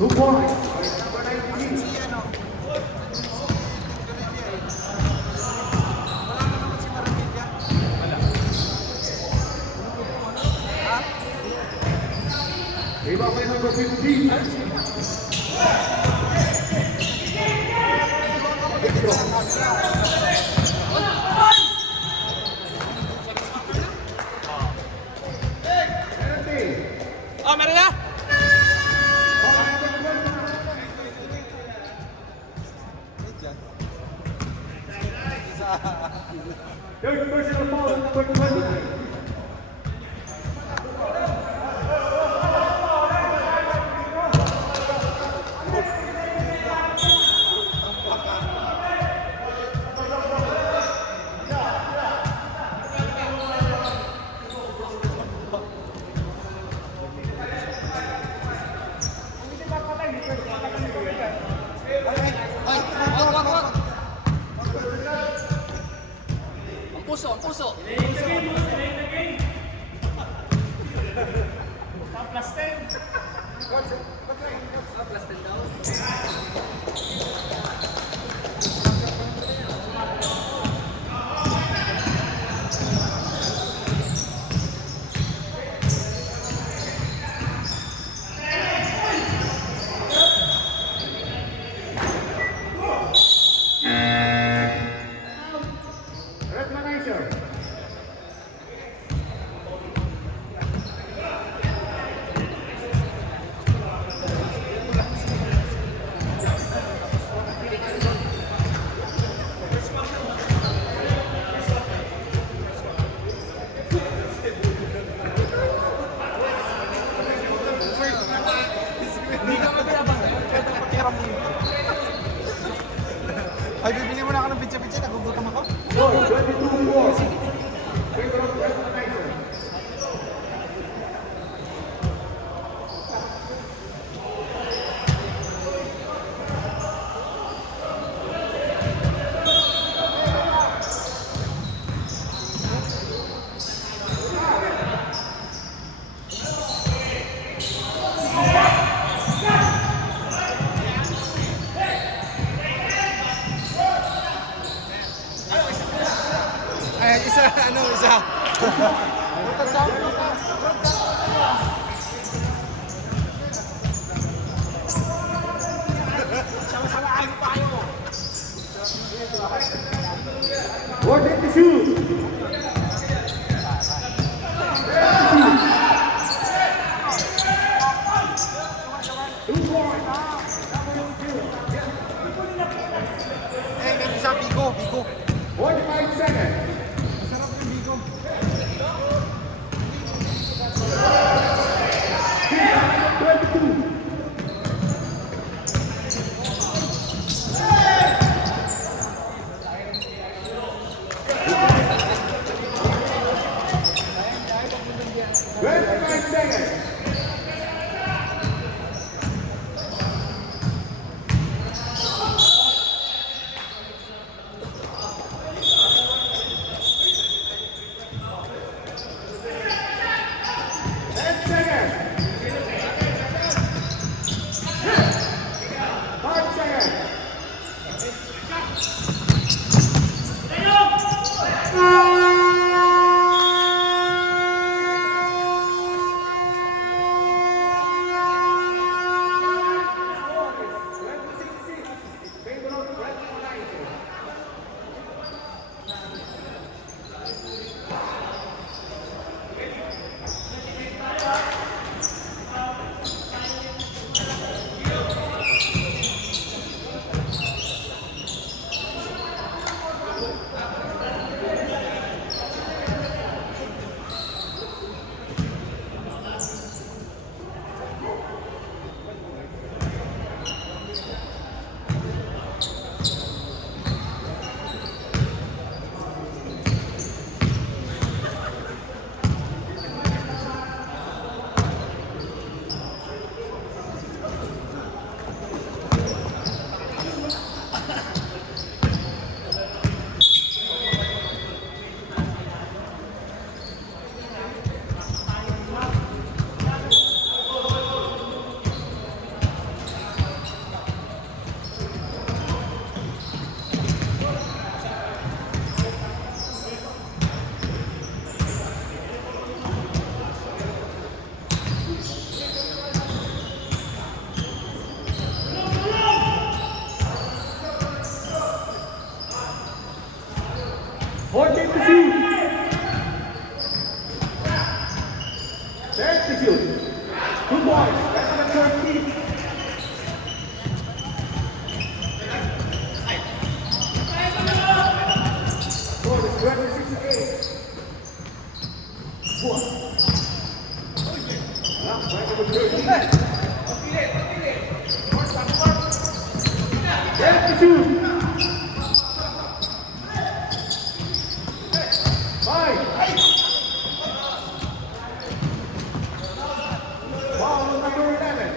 2 points. Number 19. Rebound by number 15. Oh, meron na? Third personal foul, number 29. Ang puso. Plus 10. Plus 10 daw. Redmanizer. Ay, bibili mo na ako ng pizza-pizza, nagugutom ako. 22-4. Favor of Redmanizer. Ay, isa. Warden to shoot. Eh, ganun siya, Bigo. 45 seconds. Masarap yung Bigo. shoot. 5. Foul on number 11.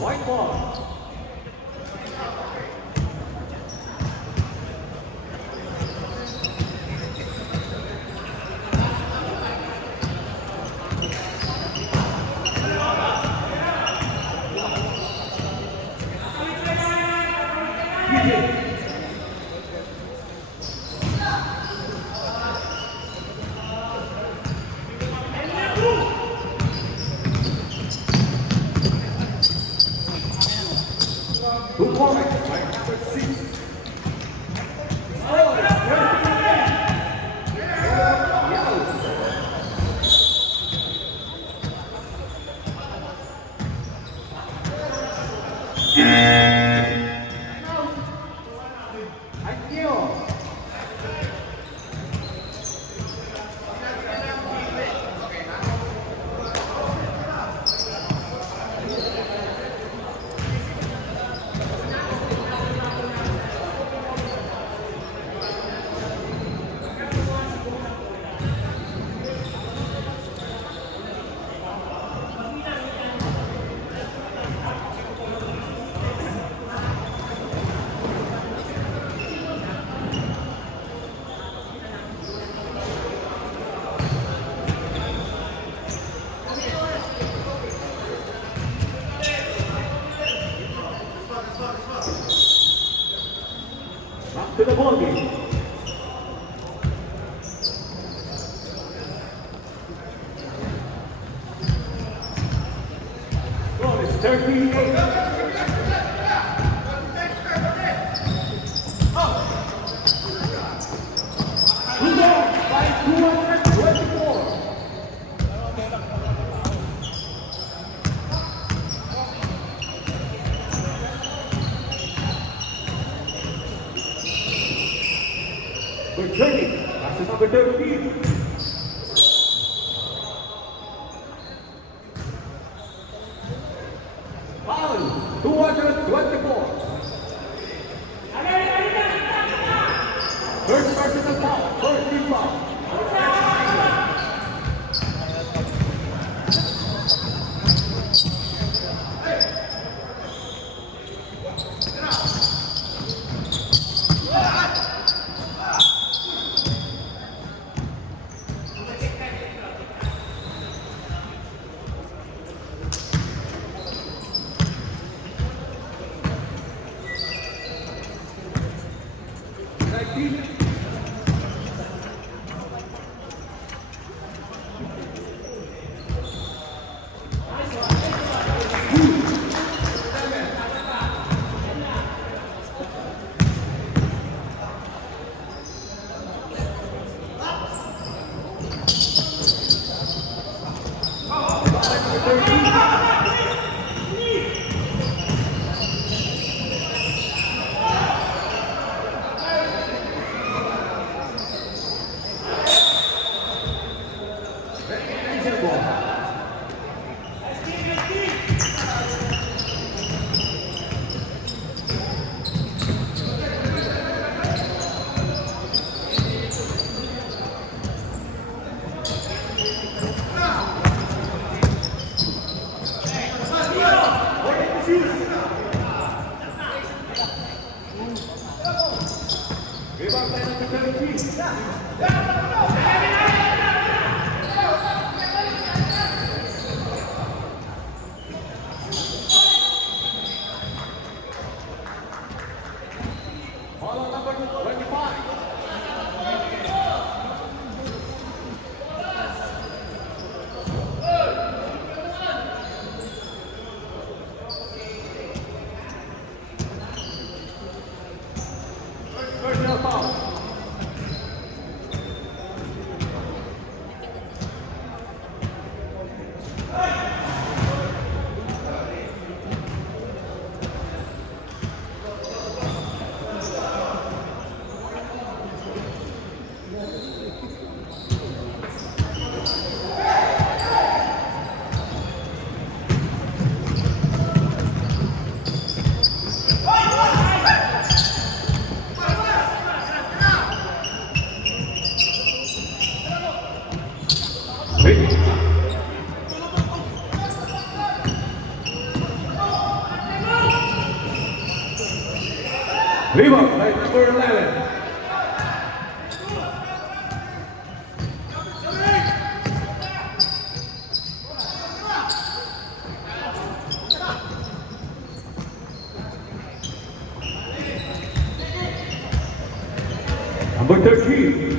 White ball. Back to the ball game. Score is 38. Two down by 224. Returning, that's the number 13. Foul, 224. First personal foul, first team foul. Heat. Rebound by number 17. Follow number 25. Personal foul. Rebound by number 11. Number 13.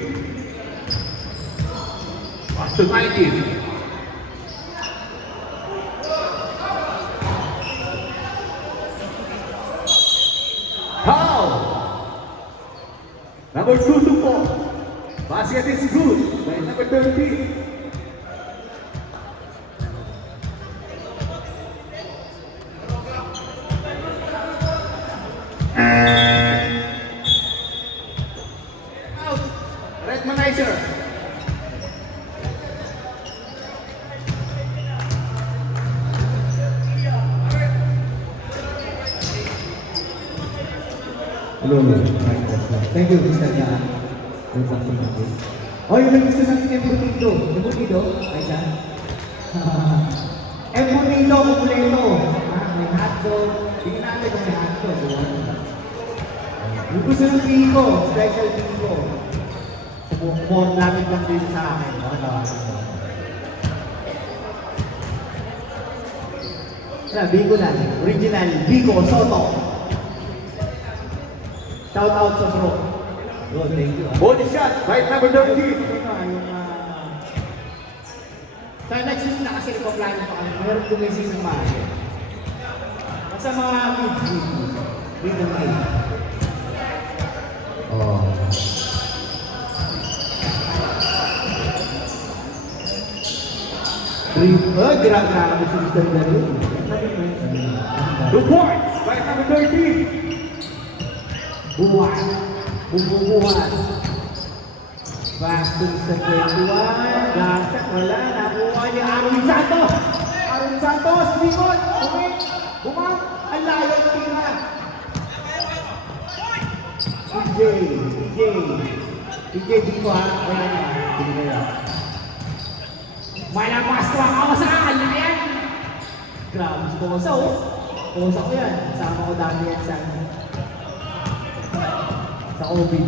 Boston 19. Foul. Number 2 to 4. Basket is good by number 13. Out. Redmanizer. Hello, thank you, Mr. Jan. Oh, yung may gusto ng embutido. Embutido? Ay, siya? Embutido, kukuleto. May hotdog. Tingnan natin kung may hotdog. Yung gusto ng pico, special pico. More namin lang din sa akin. Bigo na. Original, Bigo, Soto. Shout out sa bro. Bro, thank you. Body shot by number 13. Sa next season na kasi ipa-plano pa kami. Meron kong may season maaari. Basta mga kids, freedom game. Oh. Grabe si Mr. Daryl. 2 points by number 13. Buwan. Bububuhan. Bastard sa 21. Lasak, wala. Nakuha niya Aaron Santos. Aaron Santos, Bicol. Bumang. Ang layo ng tira. PJ dito ha. Wala na. Hindi kaya. May napasto ang kawasan. Ano yan? Grabe si Kosa oh. Kosa ko yan. Sama ko dami yan sa COVID.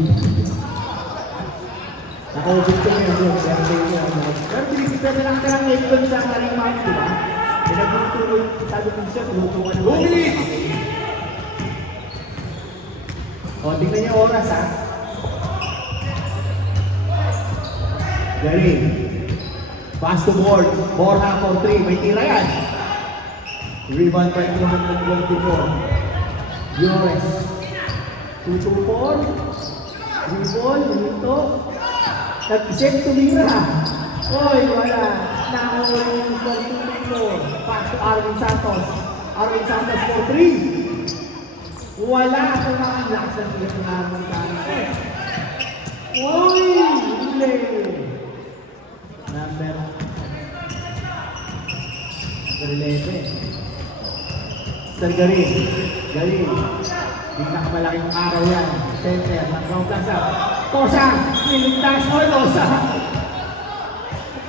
Naka-COVID ko ngayon doon. Pero pinisipin na lang ka lang ngayon doon sa Karing Mount, di ba? Pinag-tuloy, sabi ko siya, luto ka ng 2 minutes. O, tingnan niyo oras ha. Galing. Pass to board. Borja for 3. May tira yan. Rebound by 224. Yores. 2-2-4. Rebound. Dito. Nag-isip tumira. Oy, wala. Nakawala yung 2-2-4. Pass to Arvin Santos. Arvin Santos for 3. Wala. Ito na ang lakas ng tigas ng Arvin Santos. Uy! Huli! Number 11. Sir Garin. Garin. Pinakamalaking araw yan. Center. Ng Plaza. Tosa! Niligtas. Oy, Tosa!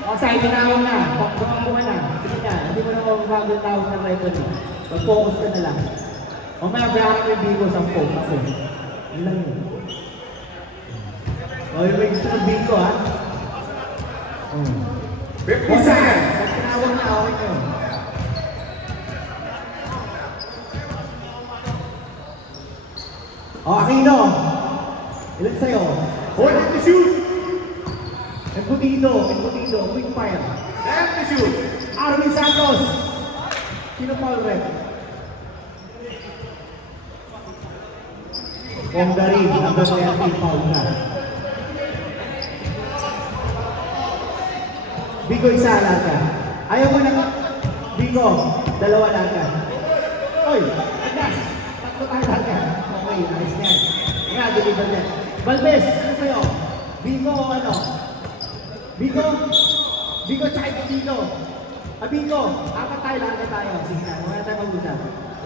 Tosa, itinawag na. Bumabuha na. Sige na. Hindi mo na magbagal tawag ng referee. Mag-focus ka na lang. O may abiyakan yung bigo sa phone. Ako. Yun lang yun. O, yung may gusto ng bigo, ha? 50 Tosa! seconds. Pag tinawag na, okay nyo. O, Aquino. Ilan sa'yo? Hold to shoot. Embutido. Quick fire. Left to shoot. Arvin Santos. Sino foul rep? Bonggarin. Number 20. Foul na. Bigo, isa larga. Ayaw mo na. Bigo, dalawa larga. Oy, agdas. Tatlo tayo larga. Okay, ayos na yan. Nga, deliver yan. Valdez, ano sa'yo? Bigo o ano? Bigo? Bigo tsaka Bigo. Bigo, apat tayo, larga tayo. Sige na, mamaya tayo mag-usap.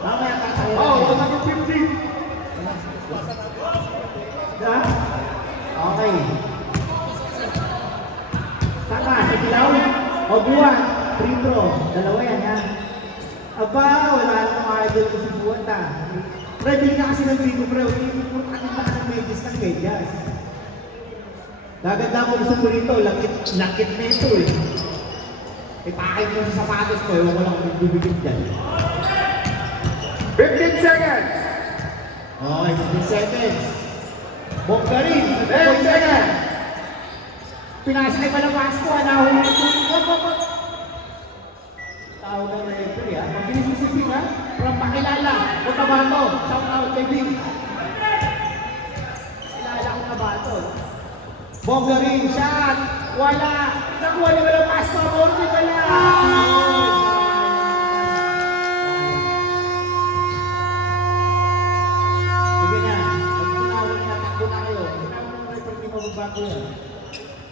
Mamaya tayo. Oh, tumagin 50. Ha? Okay. Tama, ikilaw o buwan, free throw. Dalawa yan, ha? Aba, wala nang mga idol ko si buwan, ta. Ready na kasi ng Bigo, bro. Hindi mo nakita ka ng medis ng medyas. Gaganda ko gusto ko rito, lakit na ito eh. Ipakit mo sa sapatos ko, ewan ko lang kung bibigit dyan. 15 seconds. Okay, 15 seconds. Bonggarin, 10 seconds. pinasakay pa ng Pasko, nahuli ito. Tawag ng referee, ha? Mabilis mo si Bing, ha? From Pakilala, Cotabato, shout out kay Bing. Kilala ko Cotabato. Bonggarin, shot, wala. Nakuha naman ang Pasko, Morty pala. Sige na, pag tinawag na, takbo na kayo. Tinawag ng referee, mababago yan.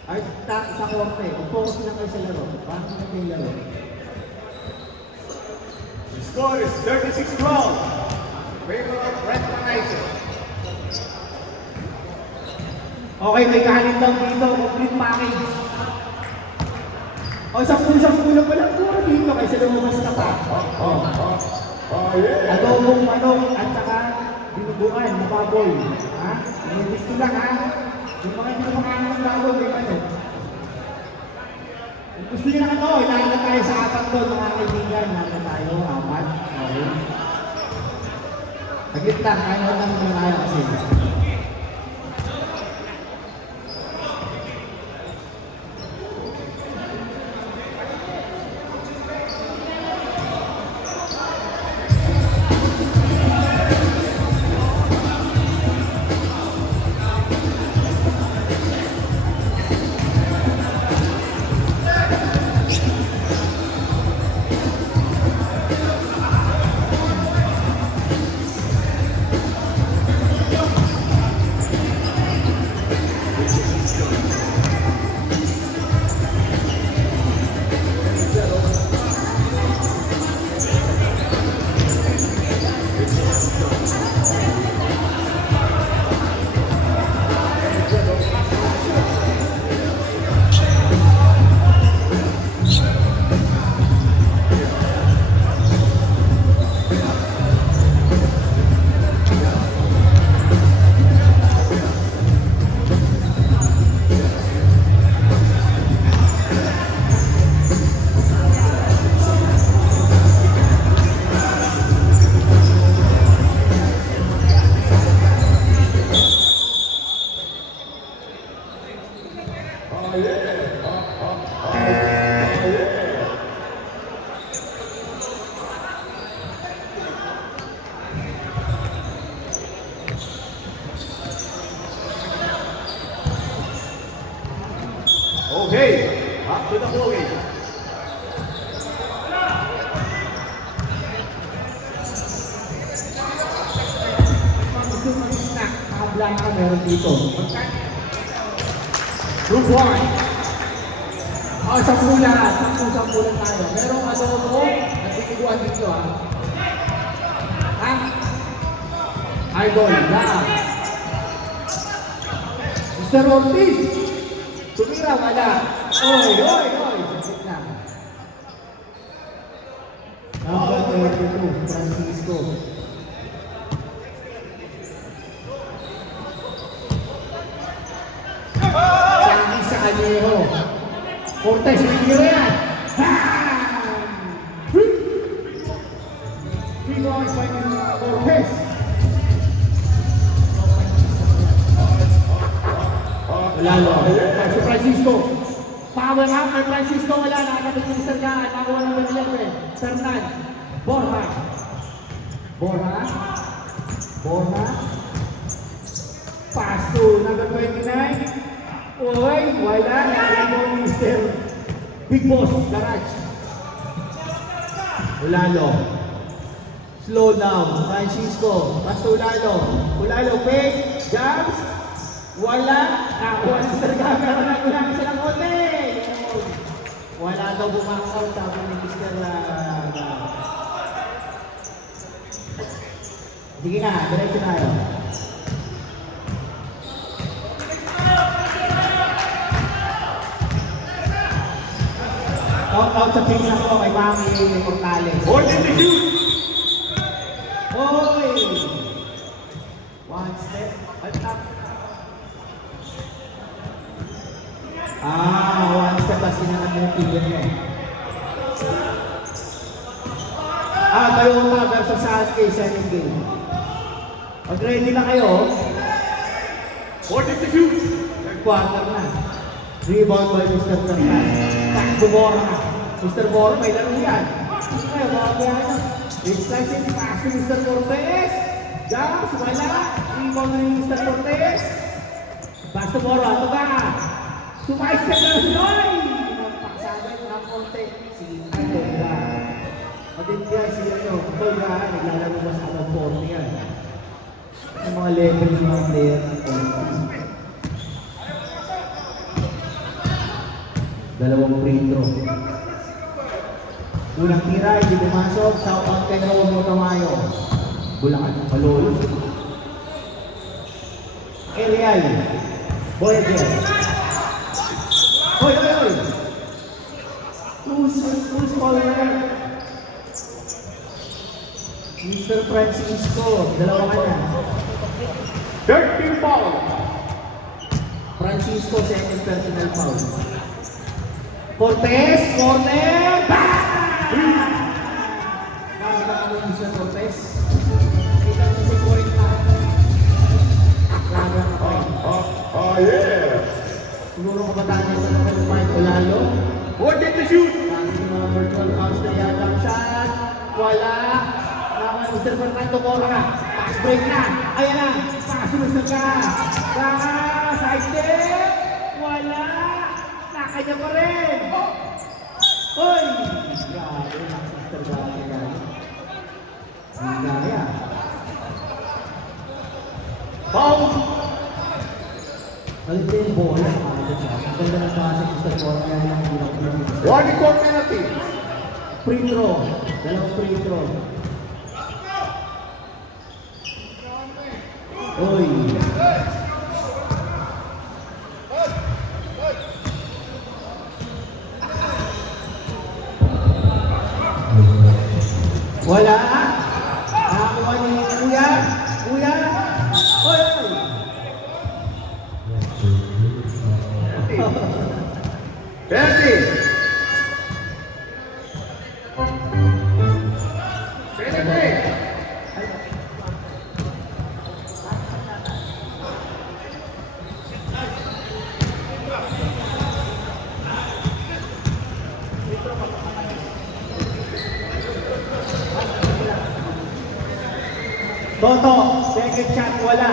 Ay, sa korte, focus lang kayo sa laro. Bakit na kayo laro? The score is 36-12. Favor of Red Organizer. Okay, may kanin daw dito, complete package. O, 10 lang pala puro dito kaysa lumabas na pa. Oh, yeah. Adobong manok at saka dinuguan na baboy. Ha? May gusto lang, ha? Yung mga hindi kumakain ng baboy, may manok. Kung gusto nyo na ano, ilahan na tayo sa apat doon, mga kaibigan. Ilahan na tayo, apat. Okay. Saglit lang, kaya na lang muna tayo kasi. to the hallway. Gusto mo yung snack, mga blanca meron dito. Group 1. Sampu lahat. Sampu lang tayo. Merong adobo at tiniguan dito ha. Ha? Idol, lang. Mr. Ortiz. Tumira, wala. Oy. Sakit na. Number 32, Francisco. Saki sa Anejo. Cortez, hindi yan. Three points by Cortez. Wala lo. Si Francisco. Power up kay Francisco. Wala. Nakakabit yung Sergaan. Nakuha ng Beliente. Fernan. Borja. Pass to number 29. Uy, wala. Nakakabit mo Mr. Big Boss. Garage. Ulalo. Slow down. Francisco. Pass to Ulalo. Ulalo. Fake. Jumps. Wala. Nakuha si Sergaan. Pero nakuha siya ng konti. Wala daw bumakaw. Sabi ni Mr. Sige na. Diretso na yun. Out sa pizza ko kay Mami Portales. Order to shoot. Hoy! One step. Up. One step kasi naman yung tigil niya. Kayo umaga sa saan kayo sa game. Pag ready na kayo, Order to shoot. third quarter na. Rebound by Mr. Fernan. Takbo Bora. Mr. Bora, may laro yan. Kayo, mga biyahe na. Slicing pass to Mr. Cortez. Jumps, wala. Rebound na yung Mr. Cortez. Pass to Bora, ito ba? Sumaistep na si Noy! Nagpaksagan ng konti. Si Tolga. Matindi yan si Tolga. Naglalaro ba sa mga 40 yan. Yung mga level ng mga player ng Tolga. Dalawang free throw. Unang tira, hindi pumasok. Shout out kay Raul Motomayo. Bulacan, Palolo. Ariel. Boyger. Hoy! Who's caller? Mr. Francisco. Dalawa ka na. 13 foul. Francisco, second personal foul. Cortez! Corner! Nakita ka mo yung Mr. Cortez? Kita mo si point pa. Laga ka pa. Yeah. Siguro kabataan nito ng Mike Olalo. Order to shoot. Passing number 12 out na yan. Ang shot. Wala. Naman Mr. Fernando Corra. Pass break na. Ayan na. Pass Mr. Ka. Side step. Wala. Nakanya pa rin. Hoy! Grabe na Mr. Gaya. Ang gaya. Foul. Alit na yung bola. Ang ganda ng basa Mr. Corra. Kaya lang hindi lang pinag-ibig. One court penalty. Free throw. Dalawang free throw. Oy. Wala. Nakakuha ni Kuya. Kuya. Oy. Penalty. Penalty. Toto, second shot, wala.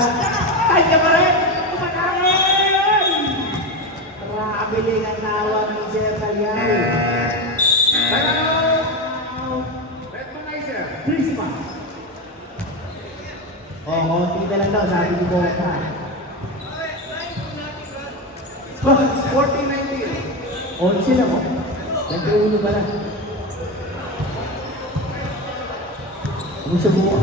Ay, ka pa rin! Kumatangin! Grabe Nakakabiling ang tawag ni Sir Calyao. Red Manizer. Christmas. Konti na lang daw, sabi ni Boca. Score 14-19. 11 lang, oh. Nag-ulo pala. Ano sa buo?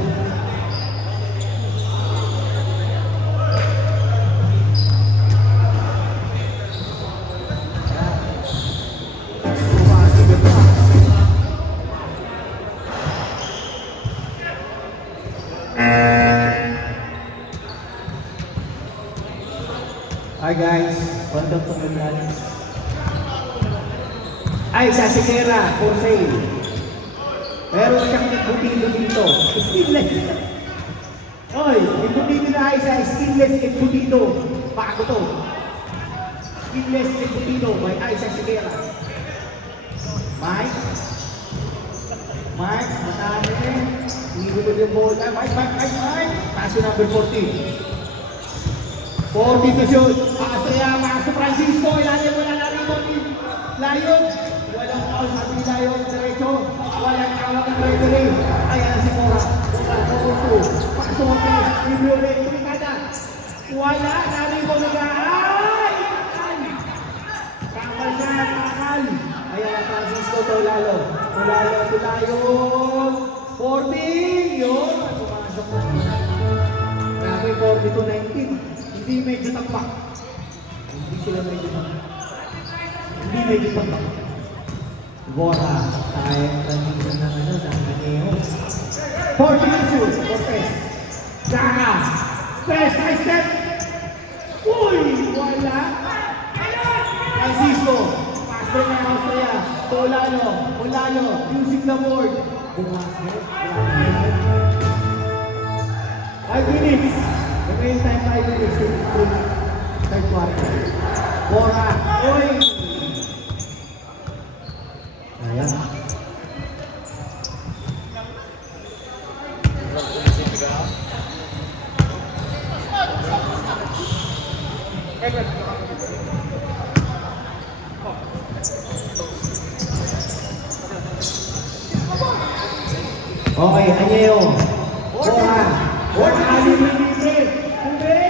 Hi guys, welcome to my vlog. Ay, sa Sikera, for sale. Meron siyang embutido dito. Skinless. Oy, embutido na ay sa skinless embutido. Bago to. Skinless embutido by ay sa Sikera. Mike? Mike, matami. Hindi ko yung bola. Mike. Kaso number 14. 40 to shoot. Paas sa Francisco. Ilalim mo na narito ni Lion. Walang foul sa ating Lion. Diretso. Walang tawag ng referee. Ayan si Mora. Pasok ang pes. Review ulit. Kumikada. Wala. Narito na ay! Kakal siya. Kakal. Ayan ang Francisco. Tulalo. Lion. 14. Yun. Pumasok mo. Grabe 40 to 19. Hindi medyo takpak. Hindi sila medyo takpak. Hindi medyo takpak. Bora. Tayo kanina ng ano sa Aneo. 40 shoot. Cortez. Saka. Side step. Uy! Wala. Francisco. Pastor ng Austria. Tulalo. Using the board. Bumasok. 5 minutes. Remain time 5 minutes to third quarter. Bora. Uy! Ayan. Okay, Anyeo. Bora. Alim na dito. Hindi.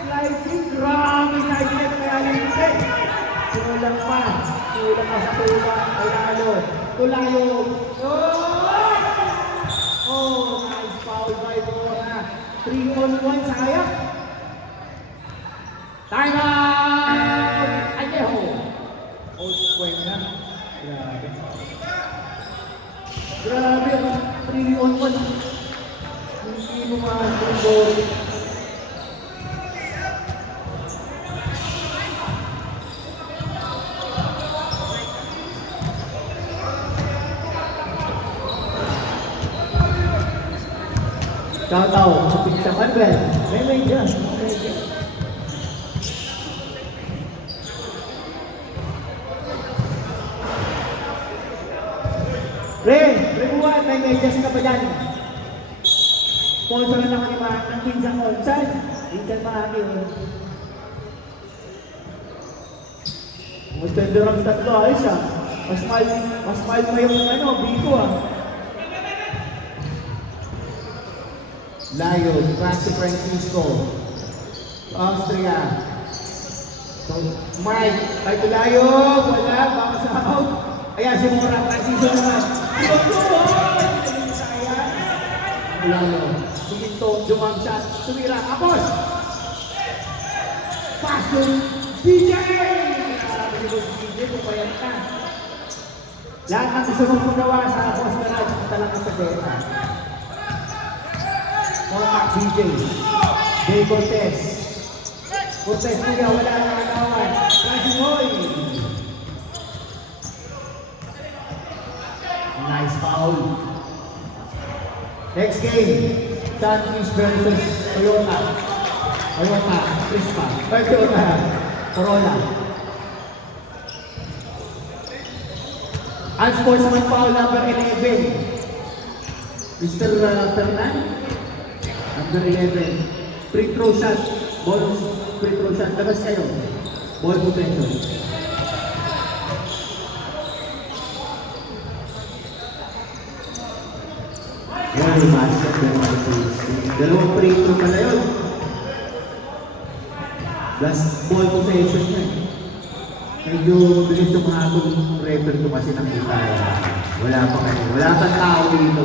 Slicing. Grabe na ilan kaya dito. Kulang pa sa tulang. Tulayo. Oh, nice foul by Bora. 3-on-1 sayang. Time out! Añejo. Outpoint na. Grabe. 3-on-1. Hindi mo ma-control. Tahu-tahu, pinjam Manuel. Memang dia. Buwan, may medyas ka pa dyan. Sponsor na naman ng pinsan ko. Saan? Pinsan mahagi yun. Magtender ang tatlo, ayos ah. Mas mahal pa yung Biko ah. Lion, Francis Francisco, Austria. So, Mike, kahit Lion, wala, bounce out. Ayan, si Mora, Francisco naman. Lion, buminto, jumang shot, tumira, kapos! Pass to DJ! DJ, pumayag ka. Lahat ng gusto mong magawa sa boss na rin, talaga sa beta. Contact DJ. Jay Cortez. Cortez niya, wala na nagawan. Francis Hoy. Nice foul. Next game. Sunfish versus Toyota. Crispa. Toyota. Corolla. Unsportsman foul number 11. Mr. Fernan. Number 11. Free throw shot. Bonus free throw shot. Labas kayo. Ball possession. Yan, yung basket. Dalawang free throw pala yun. Plus ball possession yan. Medyo bilis yung hatol yung referee ko kasi nakita. Wala pa kayo. Wala pang tao dito.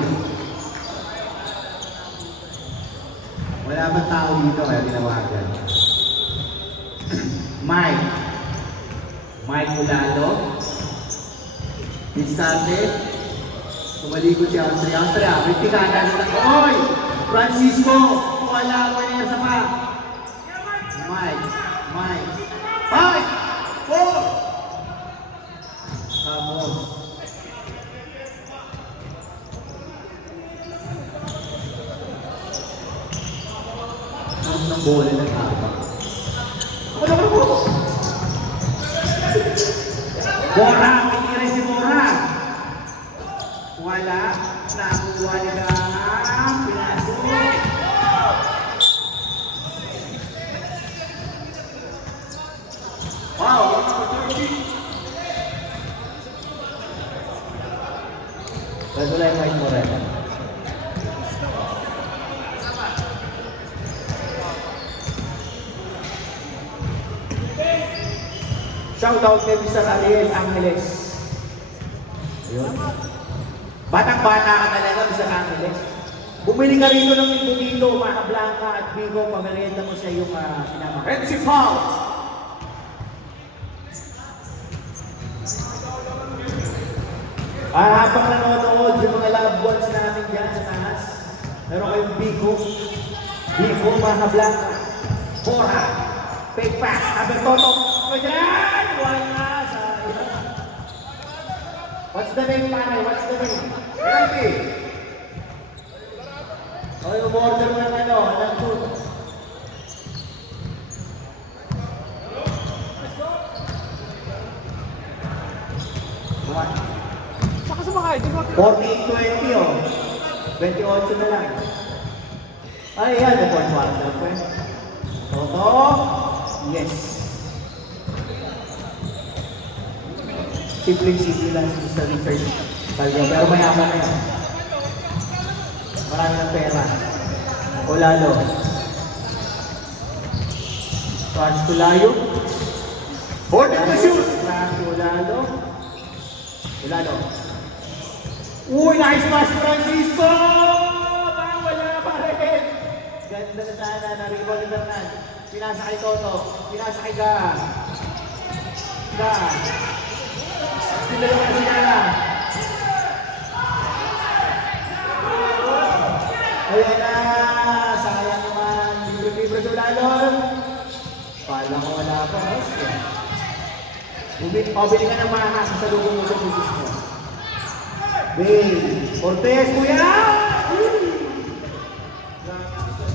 Wala pang tao dito kaya tinawagan. Mike. Mike Ulalo. Distante. Tumalikod si Austria. Austria, may tikanan sa Oy! Francisco! Wala ko niya sa pa. Mike. Mike. Mike! Four! Vamos. Ang ng bola ng habang. Bora! Kitira si Bora! Wala. Nakuha nila ang pinasok. Wow! That's what I like more right. Shout out kay Mr. Ariel Angeles. Ayun. Batang-bata ka talaga, Mr. Angeles. Bumili ka rito ng dito, Maha Blanca at Bigo, pamerienda mo siya yung pinama. And si Paul. Habang nanonood yung mga loved ones namin dyan sa taas, meron kayong Bigo, Maha Blanca, Bora, fake pass, Abertoto, dyan! Wala sa What's the name, Panay? What's the name? Healthy. O, umorder mo ng ng food. Saka sumakay, di ba? 48-20 oh. 28 na lang. Ay, yan. The fourth quarter. Toto. Yes. Simple lang si Mr. Richard. Pero mayaman na yan. Marami ng pera. O lalo. Trans Tulayo. Border to shoot. Trans Tulayo. Ulalo. Uy, nice pass, Francisco! Wala pa rin. Ganda na sana, na-rebound ni Bernal. Pinasa kay Toto. Pinasa kay Ga. Dinalo ka siya. Ayan na. Sayang naman. Libre-libre sa Ulalo. Pala ko wala pa. Pabili ka ng mahas sa lubong mo sa busis mo. Babe, Cortez, kuya!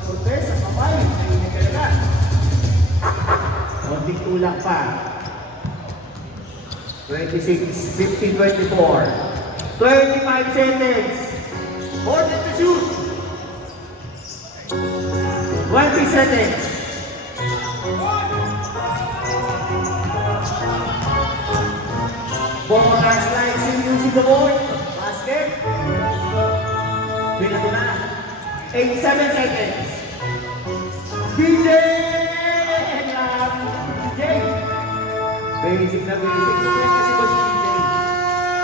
Cortez, sa kamay. Nainit talaga. Konting tulak pa. 26, 15, 24. 25 seconds. Border to shoot. 20 seconds. Bonus slides using the board. Basket. Binato na. 87 seconds. DJ! DJ! Basic na basic. Kasi ko si DJ.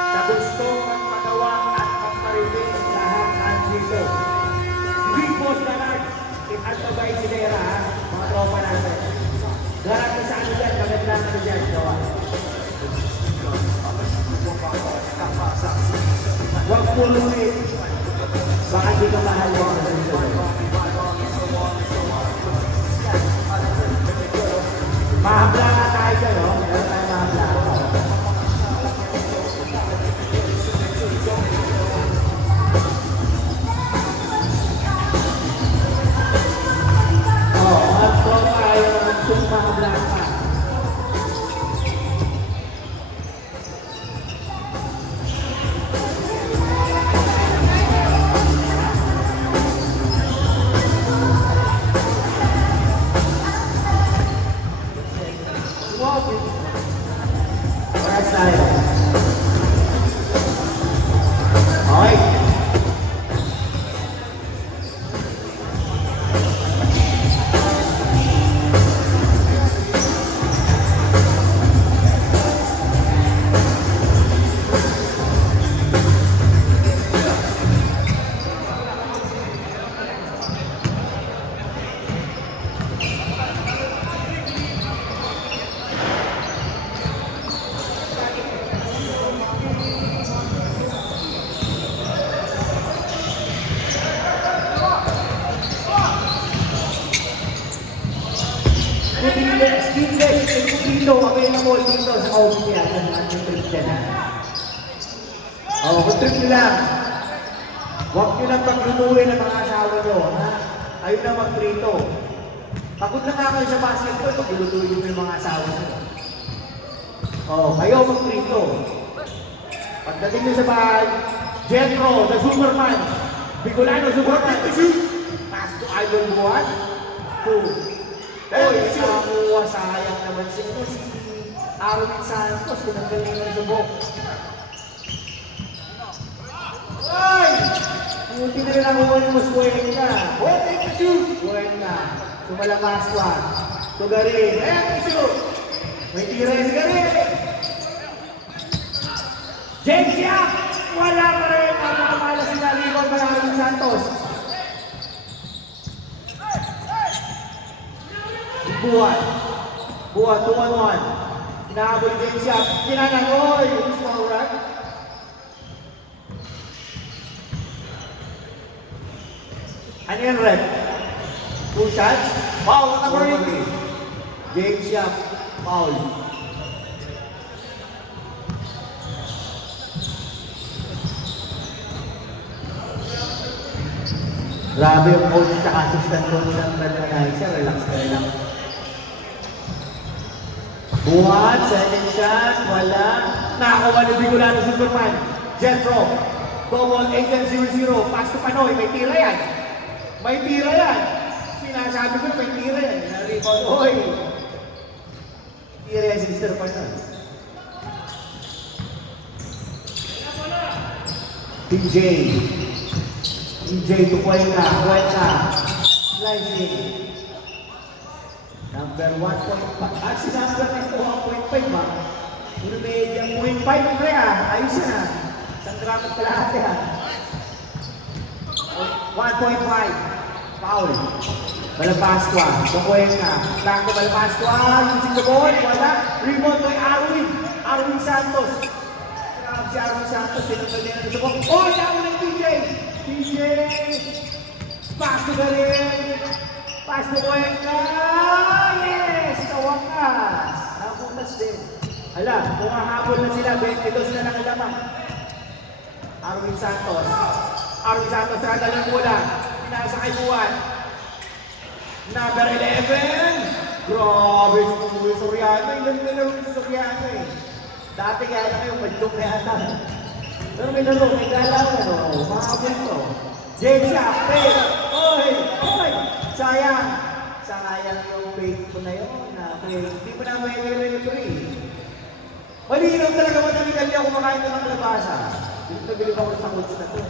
Sa gusto magpagawa at magparinig lahat ng dito. Big boss na lang. At pabay si Lera, mga tropa natin. Garap na sa ano dyan, maganda na dyan. Gawa. Huwag puro sweet. Baka di ka mahal mo sa dito. Mahabla nga tayo dyan, no? Meron tayo mahabla. Mga tropa tayo ng mahabla pa. ball dito sa OBP at ang ating trip dyan ha. O, kung trip nyo lang. Huwag nyo lang paglutuin ang mga asawa nyo, ha? Ayun na magprito. Pagod na nga kayo sa basketball, paglulutuin nyo yung mga asawa nyo. O, kayo magprito. Pagdating nyo sa bahay, Jetro, the Superman. Bicolano, Superman. Pass to Idol 1, 2. Oy, nakakuha, sayang naman si Arvin Santos, pinanggaling ng subok. Ay! Buti na rin nakuha ni Mas Buena. Buena. Sumalakas pa. Tugarin. May tira yung Tugarin. James Yap! Wala pa rin. Ang nakamala si Nalibon by Arvin Santos. Buhat. Buhat, 2-on-1. Hinahabol din siya. Kinanan, oy! Who's more right? Ano yan, Red? 2 shots? Foul, number 80. James Yap, foul. Grabe yung coach at assistant coach ng Red. Relax ka lang. Buhat, second shot, wala. Nakakuha ni Bicolano Superman. Jetro, double agent 0-0. Pass to Panoy, may tira yan. May tira yan. Sinasabi ko na may tira yan. Na-rebound, oy. Tira yan si Mr. Panoy. TJ to Cuenca. Slicing. Number 1.5. Ah, si number nito 1.5 ba? Puro media 0.5 pre ah. Ayos na. Isang gramat pala ate ha. 1.5. Foul. Balapasqua. Tukuenka. Blanco Balapasqua. Using the ball. Wala. Rebound by Arwin. Arwin Santos. Grab si Arwin Santos. Sinunod niya ng ball. Oh, yaw ng TJ. TJ. Pass to the ring. Pass to Cuenca. Yes! Sa wakas. Napuntas din. Hala, pumahabol na sila. 22 na lang alaman. Arwin Santos. Arwin Santos rada ng bola. Pinasa kay Buwan. Number 11. Grabe si Soriano. Ilan na laro si Soriano eh. Dati kaya na kayo madlong na yata. Pero may laro, may galaw. Mahabol to. James Yape. Oy! Oy! Sayang. Sayang yung fake ko na yun. Hindi mo na may referee. Malinaw talaga madaligan niya kumakain ko ng kalabasa. Dito nabilib ako sa coach na to.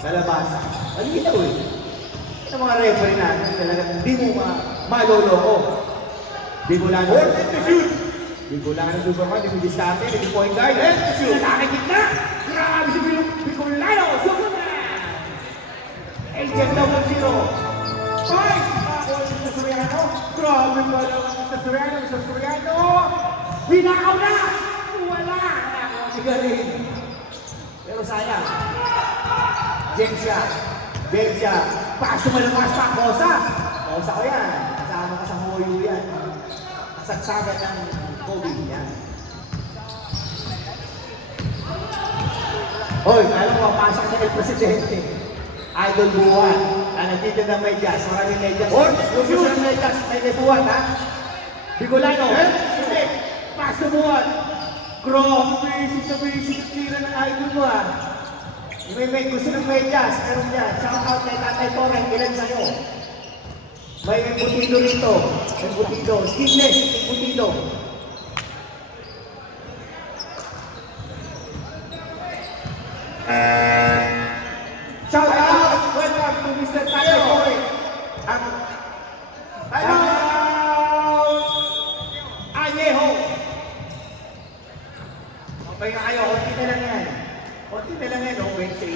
Kalabasa. Malinaw eh. Yung mga referee natin talagang hindi mo maloloko. Bicolano. Bicolano Superman, hindi mo diskarte, hindi point guard. Nakakikit na! Grabe si Bicolano Superman! Agent double 0. Ay! Ako si Mr. Soriano. Grabe ba naman Mr. Soriano? Binakaw na! Wala! Sigarin. Pero sayang. James Yap. Paso malakas pa. Kosa ko yan. Kasama ka sa Hoyo yan. Kasagsagan ng COVID yan. Hoy, alam mo, pasok sa El Presidente. Idol Buwan. Nandito na may jazz. Maraming may jazz. Yung sa may jazz, may Buwan, ha? Bicolano. Hindi. Paso Buwan. Grabe, basic tira ng idol mo, ha? May gusto ng may jazz. Meron dyan. Shout out kay Tatay Torren. Ilan sa'yo? May butido rito. May butido. Skinless. Butido. Shout out! Welcome to Mr. Tatay Torren. Hello! Añejo! Okay na kayo. Konti na lang yan. Konti na lang yan, 24.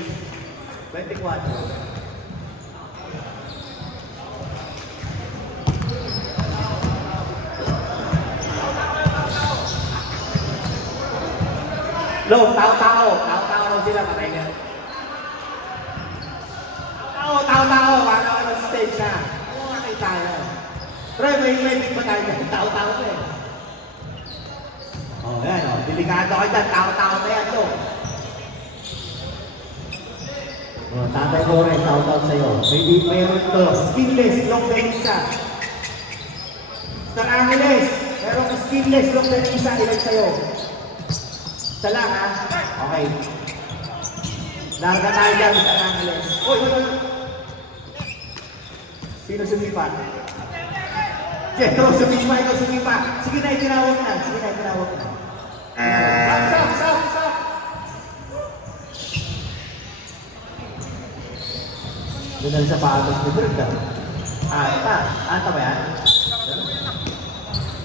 Lo, tao-tao sila, patay nga. Tao, ano stage na. Ano nga kayo tayo? Pero may pa tayo dyan, tao-tao ko eh. Oh, yan oh. Delikado ka dyan. Tao-tao na yan to. Oh, Tatay ko rin. Tao-tao sa'yo. Mayroon to. Skinless. Long Benisa. Star Angeles. Meron ko skinless. Long Benisa. Ilan sa'yo? Isa lang ha? Okay. Larga tayo dyan. Star Angeles. Uy! Sino sumipa? Jetro, sumipa. Ikaw sumipa. Sige na, itinawag na. Sige na, itinawag na. Stop! Doon ang sapatos ni Bird. Ata ba yan?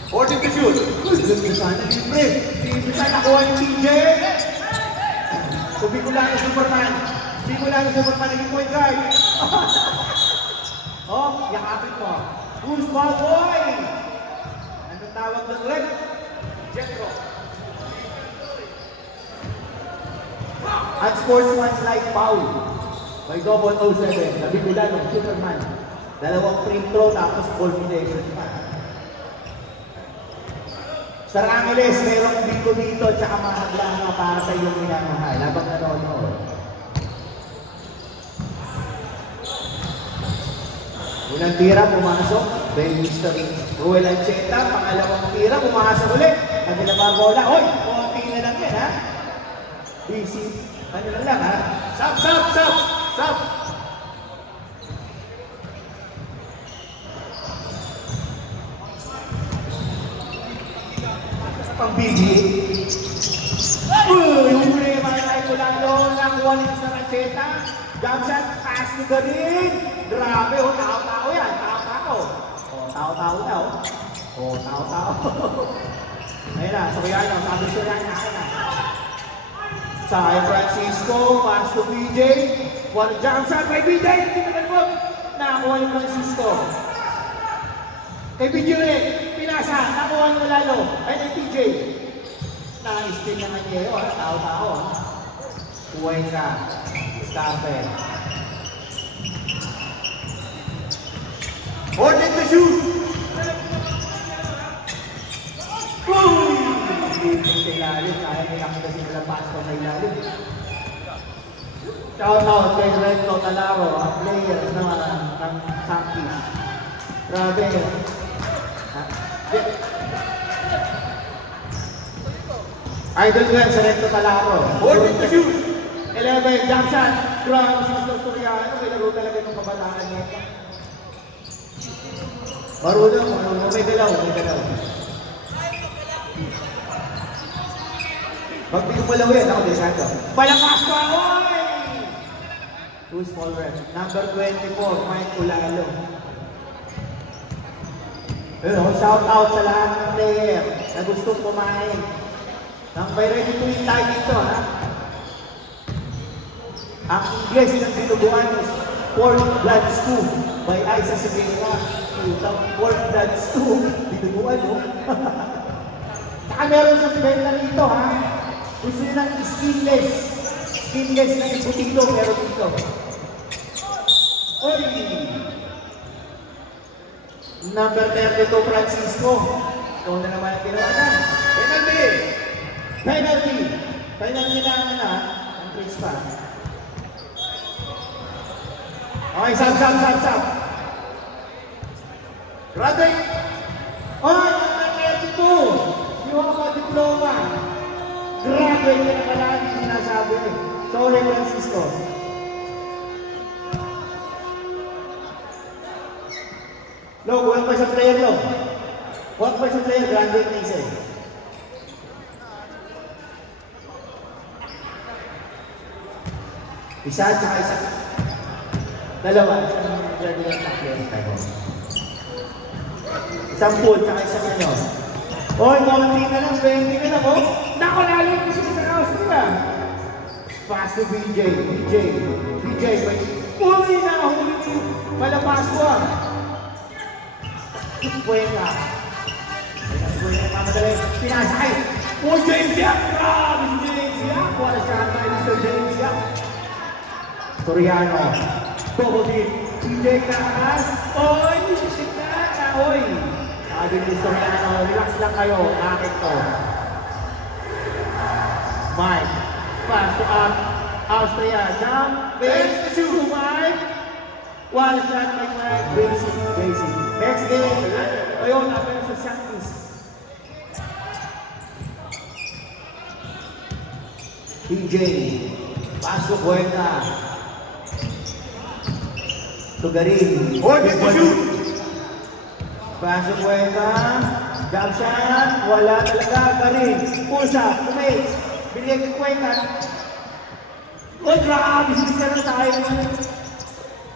14 to shoot. Gusto sana ni Bird. Hindi sana nakuha yung TJ. Sabi ko lang yung Superman. Naging point guard. Oh, yakapin mo. Who's ball boy? Anong tawag doon ulit? Jetro. Unsportsmanlike foul. May double 07. Sabi ko lang yung Superman. Dalawang free throw tapos ball possession pa. Star Angeles, merong dito dito tsaka mahaglang para sa iyong minamahal. Labang nanonood. Unang tira, pumasok. Ben Mr. Ruel Ancheta. Pangalawang tira, pumasok ulit. Kanila ba bola? Hoy! Okay na lang yan, ha? Busy. Ano na lang, ha? Stop! Pang-BG. Yung huli, malay ko lang doon. Nakuha ni Mr. Ancheta. Jump shot, pass to the ring. Grabe, oh, tao-tao yan. Tao-tao. Oh, tao-tao na, oh. Oh, tao-tao. Ayun na, so yan, sabi siya yan, akin na. Sa Francisco, pass to BJ. One jump shot kay BJ. Hindi naman po. Nakakuha ni Francisco. Kay BJ ulit. Pinasa. Nakuha niyo lalo. Ay, kay BJ. Naka-steal naman niya yun. Tao-tao. Huwag ka. Stop it. 14 to shoot. Sa ilalim, kaya nila sila pass sa ilalim. Shout out kay Rento Talaro, ang player ng Sankis. Grabe. Idol ko yan sa Rento Talaro. 14 to shoot. 11, jump shot. Grabe si Mr. Soriano, may laro talaga ng kabataan niya. Marunong, may dalaw. Pag di ko malawin, ako delikado. Palakas ko, oy! Two small reps. Number 24, Mike Ulalo. Shout out sa lahat ng player na gustong kumain. Nang may ready to eat tayo dito, ha? Ang Ingles ng dinuguan is Pork Blood Stew by Isa Siberia. Pork Blood Stew, dinuguan, no? Saka meron sa benta rito, ha? Gusto nyo ng skinless na iputito, meron dito. Oy! Number 32, Francisco. Ikaw na naman ang tinawagan. Penalty na ang Prince pa. Okay, sab. Graduate. Oh, number 32. Yung mga diploma. Graduate ka na pala, hindi sinasabi. Sorry, Francisco. Lo, kulang pa isang player, Lo. Kulang pa isang player, graduate na isa. Isa at saka isa. Dalawa. Isang graduate na player. Isang pool, tsaka isang ano. Oy, konti ka lang, 20 ka lang, oh. Nako, lalo yung gusto sa house nila. Pass to BJ, may uy, nakahuli ko. Palapas ko, ah. Buena. Buena, mamadali. Pinasakay. Oh, James Yap! Grabe si James Yap! Wala siya tayo ni Sir James Yap. Soriano. Double deep. BJ Kakas. Oy, shit na. Oy. Sabi ni Soriano, relax lang kayo. Nakit to. Mike. Pass to Austria. Jump. Base. To Mike. One shot by Mike. Basic. Next game. Toyota versus Santis. TJ. Pasok Buena. Tugarin. Order to shoot. Pasok Buena. Jump shot. Wala talaga. Garin. Pusa. Kumates. Binigay kay Cuenca. Oh, grabe. Sisa na tayo.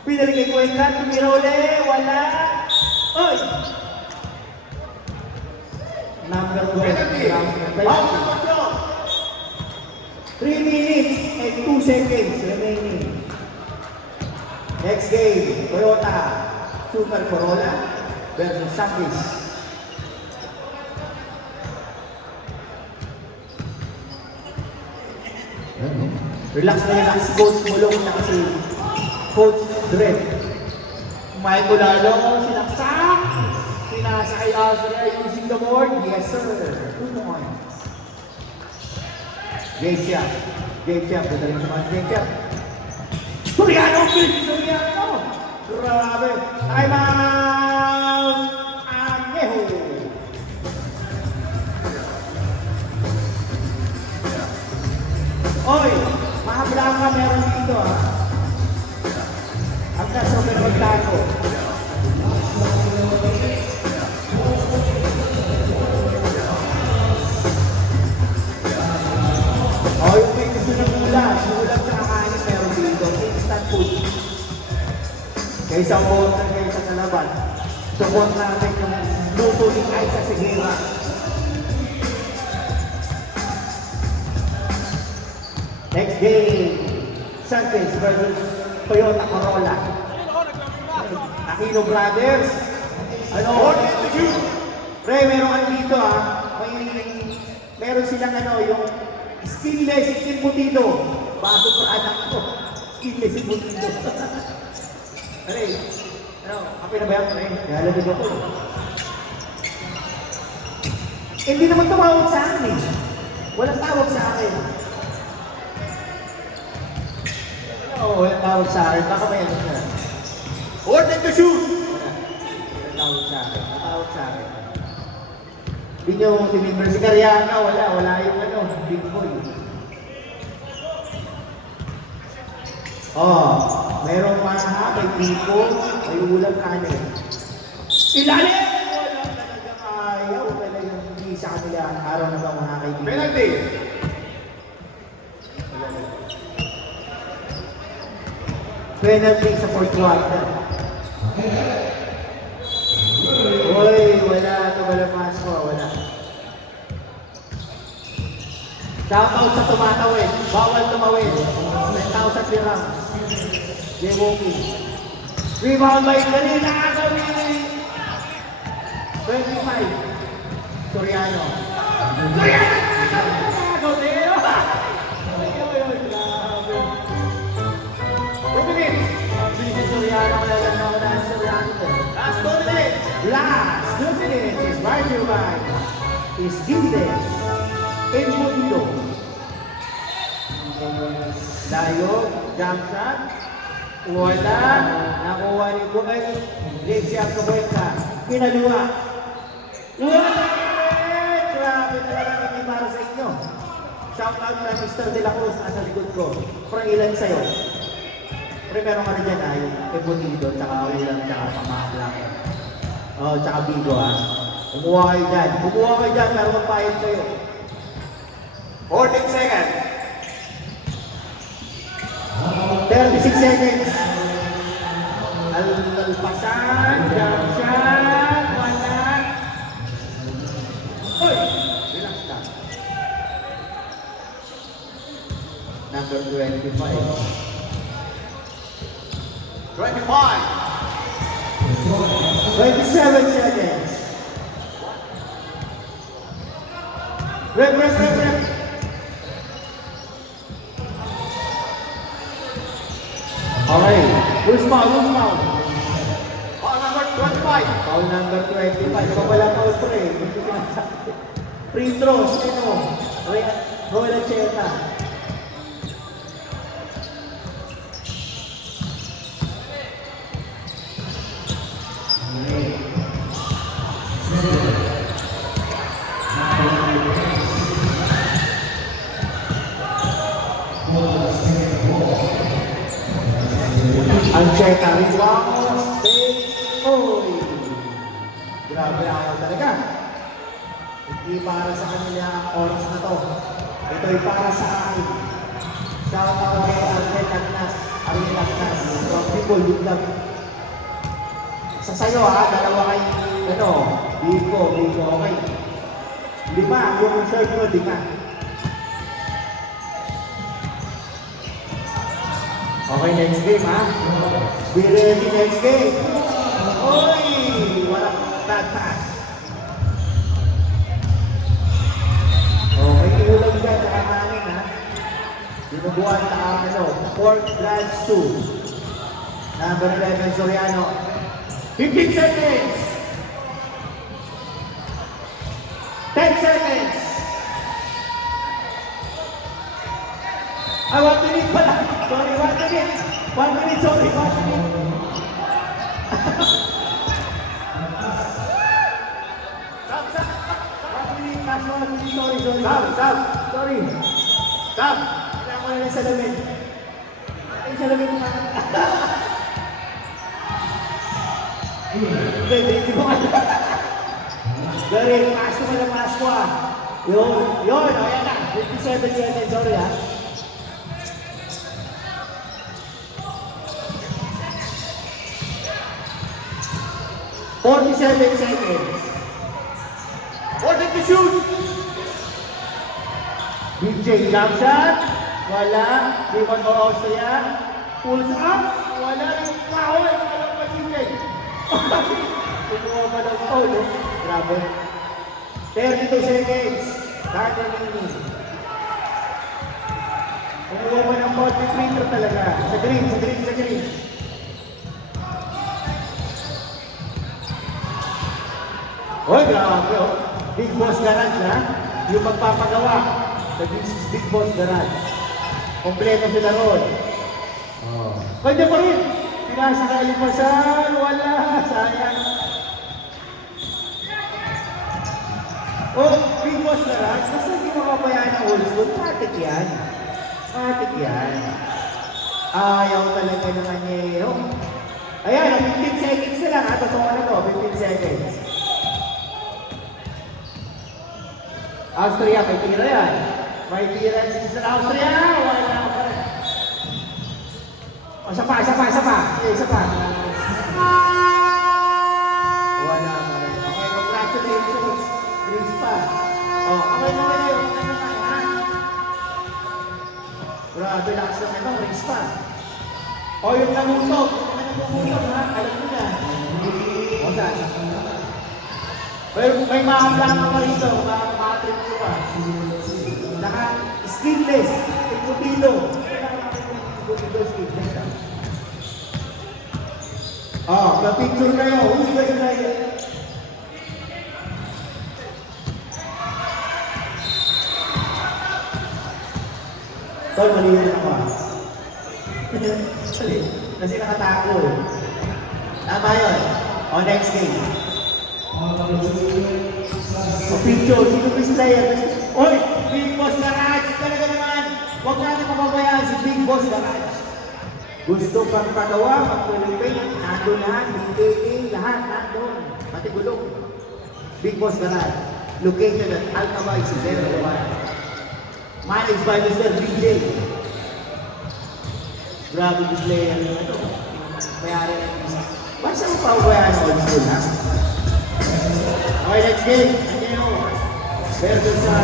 Pinali kay Cuenca. Tumira ulit. Wala. Oy! Number 12. Out of control. 3 minutes and 2 seconds remaining. Next game, Toyota Super Corolla versus Santis. Relax na relax, Coach Mulong na kasi Coach Dred. May Mulalo, sinaksak! Pinasa kay Austria using the board. Yes sir, 2 points. Game Champ, ganda rin sa mga Game Champ. Soriano, Chris Soriano! Grabe! Time out! Aneho! Oy! Mahabla ka meron dito ha. Ang kasober magtago. Oh, yung may gusto ng ulam sa kakain meron dito, instant food. Kaysa water, kaysa kalaban. Support natin yung luto ni Aiza Segura. Next game, Santis versus Toyota Corolla. Aquino Brothers. Ano? Order to shoot. Pre, meron ano dito ha. Meron silang ano, yung skinless, skin putido. Bago product ko. Skinless, skin putido. Pre, ano, kape na ba yan, pre? Kaya alam ko po. Hindi naman tumawag sa akin eh. Walang tawag sa akin. Oo, walang tawag sa akin. Baka may ano siya. Order to shoot. Walang tawag sa akin. Natawag sa akin. Hindi nyo tinimber si Cariaga. Wala yung ano, big boy. Oh, mayroong maha, may tipo, may ulam kanin. Ilalim! Wala talagang ayaw. Talagang hindi sa kanila ang araw na ba mga kaibigan. Penalty. Penalty sa fourth quarter. Uy, wala. Tumalamas ko. Wala. Shoutout sa tumatawid. Bawal tumawid. 10,000 dirham. Jewoki. Rebound by Galina. 25. Soriano. Soriano! Gautero! Soriano, Last 2 minutes. last 2 minutes is brought to you by Isgindes Edmundo. Layo, jump shot. Wala. Nakuha ni Bukay. Lexia Cabuenca. Pinaluwa. Wala! Grabe talaga hindi para sa inyo. Shout out na Mr. De La Cruz nasa likod ko. Parang ilan sa'yo. Pero meron ka na dyan ay Ebonido, tsaka ulam, tsaka pamaklak. Oh, tsaka bigo ha. Kumuha kayo dyan. Kumuha kayo dyan para magpahit kayo. 14 seconds. 36 seconds. Alpasan, jump shot, wala. Uy! Relax lang. Number 25. 25. 27 seconds. Rep. Okay. Who's foul? Ball number 25. Foul number 25. Kung wala foul pre, hindi sinasabi. Free throws, ano? Roel Acheta. Ancheta, Ramos, Oy! Grabe ako talaga. Hindi para sa kanila ang oras na to. Ito'y para sa akin. Shout out kay Arlen Agnas. Arlen Agnas. From people with love. Sa sayo ha, dalawa kay, Biko, okay. 5, yung shirt mo, 5. Okay, next game ha. Be ready next game. Oy! Walang tagtaas. May ulam dyan sa kamanin ha. Dinubuan sa Fort Branch 2. Number 11, Soriano. 15 seconds. 10 seconds. 1 minute pala. Sorry, 1 minute. 1 minute, sorry, 1 minute. Sorry. Stop. Kailangan ko na lang salamin. Ay, salamin na. Hindi mo ka. Sorry, pass mo na pass ko ah. Yun, ayan na. 57 seconds, sorry ah. "47 seconds. Order to shoot! BJ, jump shot. Wala. Demon o Austria. Pulls up. Wala. Kahol. Walang pa BJ. Kukuha pa ng foul. Grabe. 32 seconds. Carter Mini. Kukuha pa ng foul. Free throw talaga. Sa green. Oy, grabe oh. Big Boss Garage ha. Yung magpapagawa. Sa Big Boss Garage. Kompleto sila ron. Kanya pa rin. Pinasa ka Limasan. Wala. Sayang. Big Boss Garage. Basta hindi makabayaan ang old school. Matik yan. Ayaw talaga ng anyero. Ayan, 15 seconds na lang ha. Totoo na to. 15 seconds. Austria, may tira yan. May tira sa Austria. Wala pa rin. Isa pa. Wala pa rin. Okay, congratulations. Chris pa. Okay na yun. Grabe, lakas na ito. Chris pa. Yung nangutok. Ha? Alam mo na. Saan? Pero may mahamlang ka rito, makatrip ko pa. Saka, skinless, imputilo. Pa-picture kayo. Who's going to like Tol, maliwan ako ah. Kasi nakatako eh. Tama yun. Next game. Picture, sino ba sila yan? Oy! Big Boss Garage! Talaga naman! Huwag natin mapabayaan si Big Boss Garage. Gusto kang pagawa, mag-renovate, nandun lahat, BKA, lahat, nandun. Pati gulong. Big Boss Garage. Located at Alcabay, Cesar, managed by Mr. BJ. Grabe display yan yung mayari ng isa. Bakit siya mapabayaan ng old school, ha? Okay, next game. Versus sa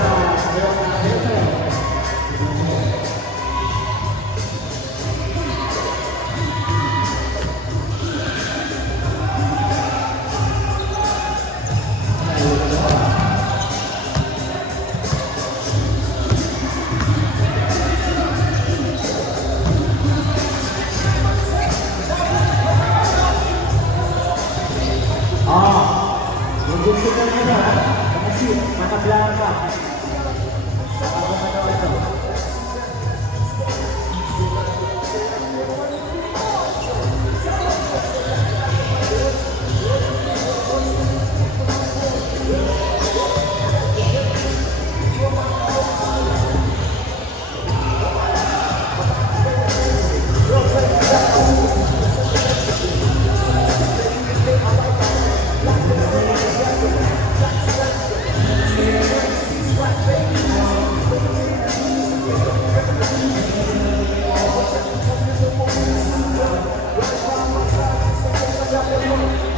gusto ko na yun, ha? Kasi, makablaka. Saka ko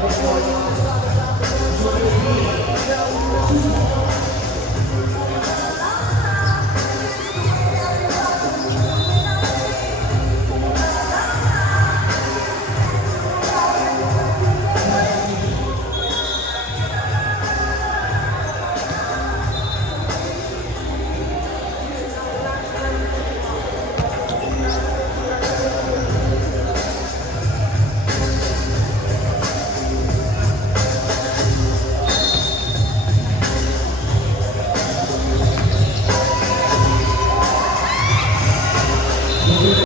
Opo.